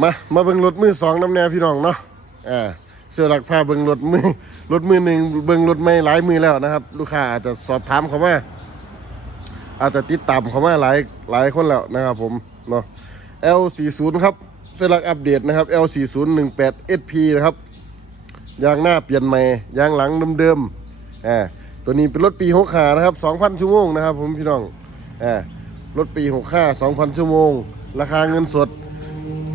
มา มาเบิ่งรถมือสองน้ำแนวพี่น้องเนาะอ่าเสื้อหลักผ้าเบิ่งรถมือรถมือหนึ่งเบิ่งรถไม่หลายมือแล้วนะครับ ลูกค้าอาจจะสอบถามเขามาอาจจะติดตามเขามาหลายหลายคนแล้วนะครับผมเนาะ L40 ครับเสื้อหลักอัปเดตนะครับ L4018 SP นะครับยางหน้าเปลี่ยนใหม่ยางหลังเดิมๆอ่าตัวนี้เป็นรถปี6ขานะครับ 2,000 ชั่วโมงนะครับผมพี่น้องอ่ารถปี6ขา2,000 ชั่วโมง ราคาเงินสด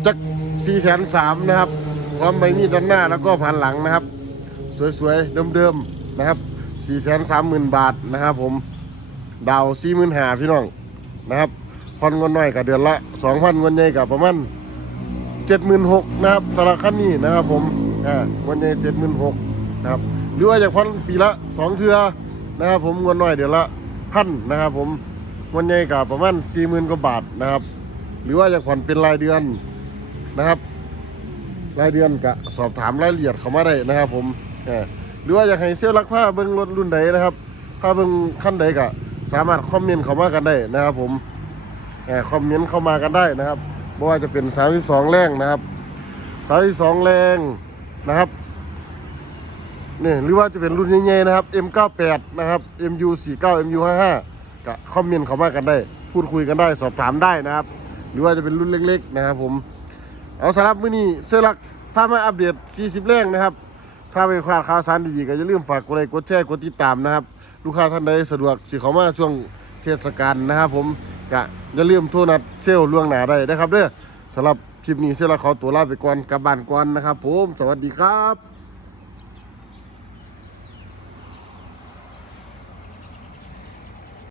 จักสี่แสนสามนะครับพร้อมใบมีดด้านหน้าแล้วก็ผ่านหลังนะครับ สวยๆเดิมๆนะครับสี่แสนสามหมื่นบาทนะครับ ผมดาวสี่หมื่นหาพี่น้องนะครับผ่อนเงินน้อยกับเดือนละสองพันเงินใหญ่กับประมาณเจ็ดหมื่นหกนะครับสำหรับคันนี้นะครับ ผมอ่าเงินใหญ่เจ็ดหมื่นหกนะครับหรือว่าจากผ่อนปีละสองเทือนะครับผมเงินน้อยเดือนละพันนะครับ ผมเงินใหญ่กับประมาณสี่หมื่นกว่าบาทนะครับ หรือว่าจะผ่อนเป็นรายเดือน นะครับรายเดือนก็สอบถามรายละเอียดเข้ามาได้นะครับผมหรือว่าอยากให้เซลล์รักผ้าเบิ้งรถรุ่นใดนะครับ ถ้าเบิ้งขั้นใดก็สามารถคอมเมนต์เข้ามากันได้นะครับผมคอมเมนต์เข้ามากันได้นะครับไม่ว่าจะเป็น32แรงนะครับ32แรงนะครับนี่หรือว่าจะเป็นรุ่นใหญ่ๆนะครับ M98 นะครับ MU49 MU55 ก็คอมเมนต์เข้ามากันได้ พูดคุยกันได้สอบถามได้นะครับ หรือว่าจะเป็นรุ่นเล็ก ๆ นะครับผม เอาสำหรับมื้อนี้เสื้อลักพามาอัปเดต 40แรงนะครับถ้าไม่พลาดข่าวสารดีๆก็อย่าลืมฝากกดไลค์กดแชร์กดติดตามนะครับ ลูกค้าท่านใดสะดวกสิเขามาช่วงเทศกาลนะครับผมก็อย่าลืมโทรนัดเซลล์ล่วงหน้าได้นะครับเด้อสำหรับคลิปนี้เสื้อลักขอตัวลาไปก่อนกลับบ้านก่อนนะครับ ผม สวัสดีครับ